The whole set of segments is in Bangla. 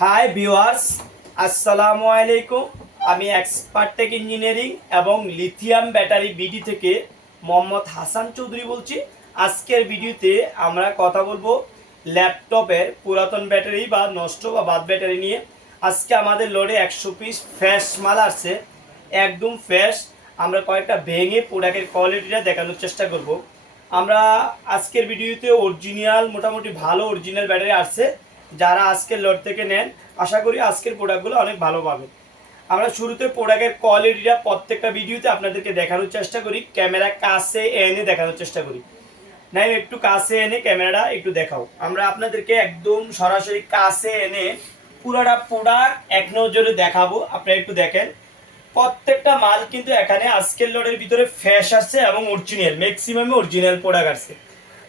হাই ভিউয়ার্স আসসালামু আলাইকুম আমি এক্সপার্ট টেক ইঞ্জিনিয়ারিং এবং লিথিয়াম ব্যাটারি বিডি থেকে মোহাম্মদ হাসান চৌধুরী বলছি। আজকের ভিডিওতে আমরা কথা বলব ল্যাপটপের পুরাতন ব্যাটারি বা নষ্ট বা বাদ ব্যাটারি নিয়ে। আজকে আমাদের লোডে একশো পিস ফ্রেশ মাল আসছে। একদম ফ্রেশ আমরা কয়েকটা ভেঙে প্রোডাক্টের কোয়ালিটিটা দেখানোর চেষ্টা করব। আমরা আজকের ভিডিওতে অরিজিনাল মোটামুটি ভালো অরিজিনাল ব্যাটারি আসছে। যারা আজকের লট থেকে নেন, আশা করি আজকের প্রোডাক্টগুলো অনেক ভালো পাবে। আমরা শুরুতে প্রোডাক্টের কোয়ালিটিটা প্রত্যেকটা ভিডিওতে আপনাদেরকে দেখানোর চেষ্টা করি ক্যামেরা কাছে এনে দেখানোর চেষ্টা করি। নাই একটু কাছে এনে ক্যামেরাটা একটু দেখাও। আমরা আপনাদেরকে একদম সরাসরি কাছে এনে পুরোটা প্রোডাক্ট এক নজরে দেখাবো, আপনারা একটু দেখেন। প্রত্যেকটা মাল কিন্তু এখানে আজকের লটের ভিতরে ফ্যাশ আসছে এবং অরিজিনাল ম্যাক্সিমাম অরিজিনাল প্রোডাক্ট আসছে।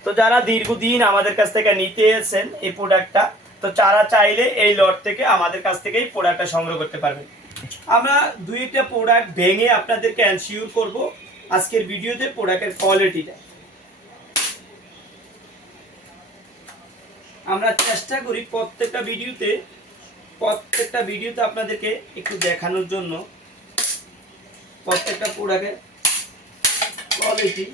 তো যারা দীর্ঘদিন আমাদের কাছ থেকে নিতে এসেছেন এই প্রোডাক্টটা তো যারা চাইলে এই লট থেকে আমাদের কাছ থেকে এই প্রোডাক্টটা সংগ্রহ করতে পারবেন আমরা দুইটা প্রোডাক্ট ভেঙে আপনাদেরকে অ্যানসিওর করব আজকের ভিডিওতে প্রোডাক্টের কোয়ালিটিটা আমরা চেষ্টা করি প্রত্যেকটা ভিডিওতে প্রত্যেকটা ভিডিওতে আপনাদেরকে একটু দেখানোর জন্য প্রত্যেকটা প্রোডাক্টের কোয়ালিটি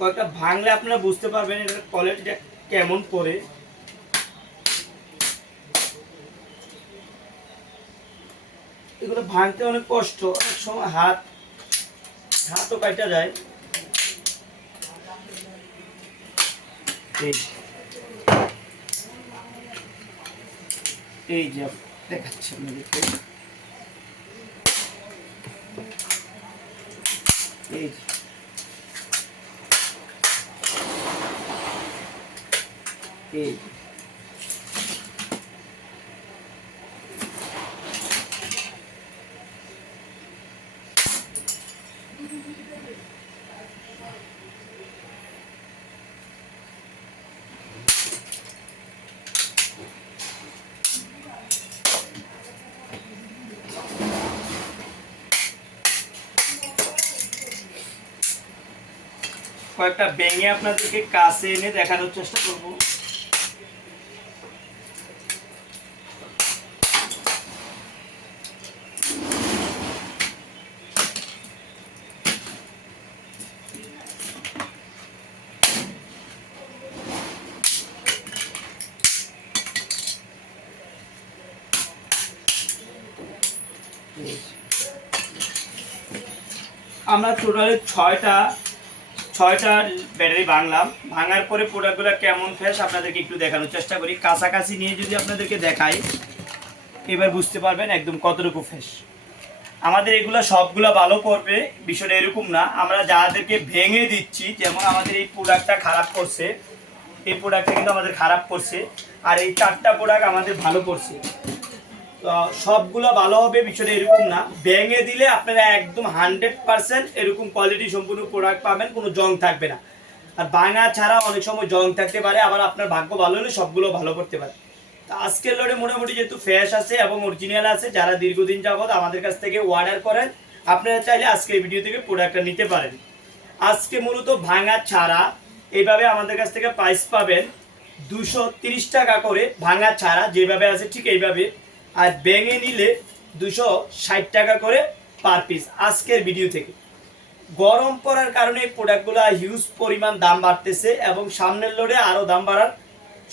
কয়েকটা ভাঙলে আপনারা বুঝতে পারবেন এটার কোয়ালিটিটা কেমন পড়ে এগুলো ভাঙতে অনেক কষ্ট, অনেক সময় হাত, হাতও কাটা যায়। এই যে। দেখাচ্ছি আপনাদেরকে। এই যে। এই। কয়েকটা ভেঙে আপনাদেরকে কাছে এনে দেখানোর চেষ্টা করব আমরা টোটালি ছয়টা ছয়টা ব্যাটারি ভাঙলাম। ভাঙার পরে প্রোডাক্টগুলো কেমন ফ্রেশ আপনাদেরকে একটু দেখানোর চেষ্টা করি। কাছাকাছি নিয়ে যদি আপনাদেরকে দেখাই, এবার বুঝতে পারবেন একদম কতটুকু ফ্রেশ আমাদের এগুলো সবগুলো ভালো করবে বিষয়টা এরকম না। আমরা যাদেরকে ভেঙে দিচ্ছি, যেমন আমাদের এই প্রোডাক্টটা খারাপ করছে, এই প্রোডাক্টটা কিন্তু আমাদের খারাপ করছে, আর এই চারটা প্রোডাক্ট আমাদের ভালো করছে। সবগুলো ভালো হবে, বিষয়টা এরকম না। ভেঙে দিলে আপনারা একদম হান্ড্রেড পার্সেন্ট এরকম কোয়ালিটি সম্পূর্ণ প্রোডাক্ট পাবেন, কোনো জং থাকবে না। আর ভাঙা ছাড়া অনেক সময় জং থাকতে পারে, আবার আপনার ভাগ্য ভালো হলে সবগুলো ভালো করতে পারে। তো আজকের লোডে মোটামুটি যেহেতু ফ্রেশ আছে এবং অরিজিনাল আছে, যারা দীর্ঘদিন যাবৎ আমাদের কাছ থেকে অর্ডার করেন, আপনারা চাইলে আজকে এই ভিডিও থেকে প্রোডাক্টটা নিতে পারেন। আজকে মূলত ভাঙা ছাড়া এইভাবে আমাদের কাছ থেকে প্রাইস পাবেন দুশো টাকা করে ভাঙা ছাড়া, যেভাবে আছে ঠিক এইভাবে। আর ব্যাঙে নিলে দুশো ষাট টাকা করে পার পিস আজকের ভিডিও থেকে। গরম পড়ার কারণে প্রোডাক্টগুলো হিউজ পরিমাণ দাম বাড়তেছে এবং সামনের লোডে আরও দাম বাড়ার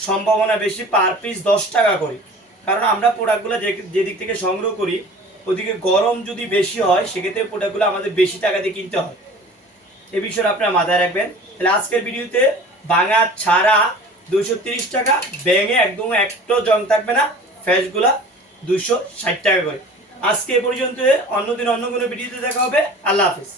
সম্ভাবনা বেশি পার পিস দশ টাকা করে। কারণ আমরা প্রোডাক্টগুলো যে যেদিক থেকে সংগ্রহ করি, ওদিকে গরম যদি বেশি হয়, সেক্ষেত্রে প্রোডাক্টগুলো আমাদের বেশি টাকা দিয়ে কিনতে হয়। এ বিষয়টা আপনারা মাথায় রাখবেন। তাহলে আজকের ভিডিওতে ভাঙা ছাড়া দুশো টাকা ব্যাঙে একদম একটা জং থাকবে না ফ্যাশগুলা দুশো ষাট টাকা করে। আজকে পর্যন্ত অন্যদিন অন্য কোনো ভিডিওতে দেখা হবে। আল্লাহ হাফিজ।